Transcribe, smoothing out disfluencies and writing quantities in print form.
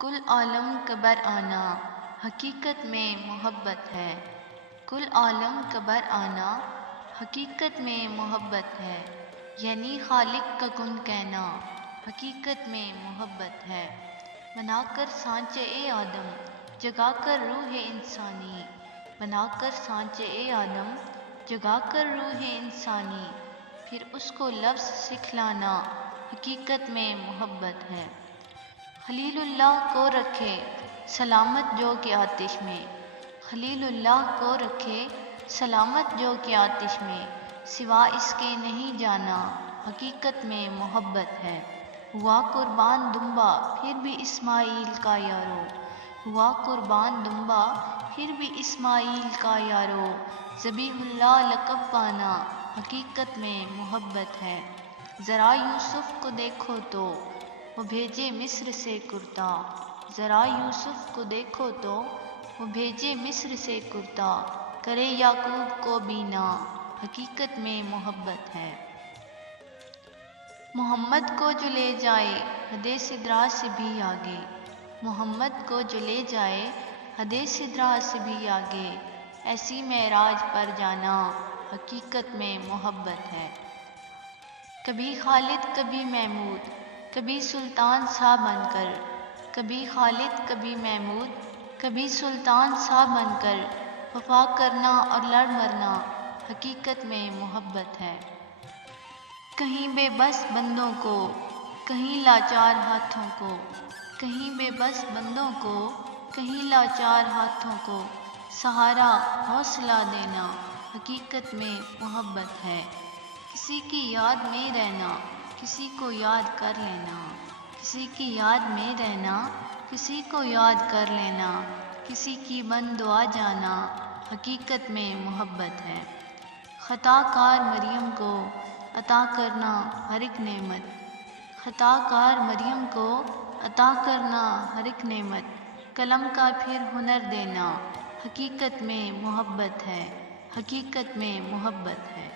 کل عالم کا بر آنا حقیقت میں محبت ہے۔ کل عالم کا بر آنا حقیقت میں محبت ہے، یعنی خالق کا کن کہنا حقیقت میں محبت ہے۔ بنا کر سانچے آدم جگا کر روح انسانی، بنا کر سانچے آدم جگا کر روح انسانی، پھر اس کو لفظ سکھلانا حقیقت میں محبت ہے۔ خلیل اللہ کو رکھے سلامت جو کہ آتش میں، خلیل اللہ کو رکھے سلامت جو کہ آتش میں، سوا اس کے نہیں جانا حقیقت میں محبت ہے۔ ہوا قربان دمبا پھر بھی اسماعیل کا یارو، ہوا قربان دمبا پھر بھی اسماعیل کا یارو، ذبیح اللہ لقب پانا حقیقت میں محبت ہے۔ ذرا یوسف کو دیکھو تو وہ بھیجے مصر سے کرتا، ذرا یوسف کو دیکھو تو وہ بھیجے مصر سے کرتا، کرے یعقوب کو بینا حقیقت میں محبت ہے۔ محمد کو جو لے جائے حد سدرا سے بھی آگے، محمد کو جو لے جائے حد سدرا سے بھی آگے، ایسی معراج پر جانا حقیقت میں محبت ہے۔ کبھی خالد کبھی محمود کبھی سلطان سا بن کر، کبھی خالد کبھی محمود کبھی سلطان سا بن کر، وفا کرنا اور لڑ مرنا حقیقت میں محبت ہے۔ کہیں بے بس بندوں کو کہیں لاچار ہاتھوں کو، کہیں بے بس بندوں کو کہیں لاچار ہاتھوں کو، سہارا حوصلہ دینا حقیقت میں محبت ہے۔ کسی کی یاد میں رہنا کسی کو یاد کر لینا، کسی کی یاد میں رہنا کسی کو یاد کر لینا، کسی کی بن دعا جانا حقیقت میں محبت ہے۔ خطا کار مریم کو عطا کرنا ہر ایک نعمت، خطا کار مریم کو عطا کرنا ہر ایک نعمت، قلم کا پھر ہنر دینا حقیقت میں محبت ہے، حقیقت میں محبت ہے۔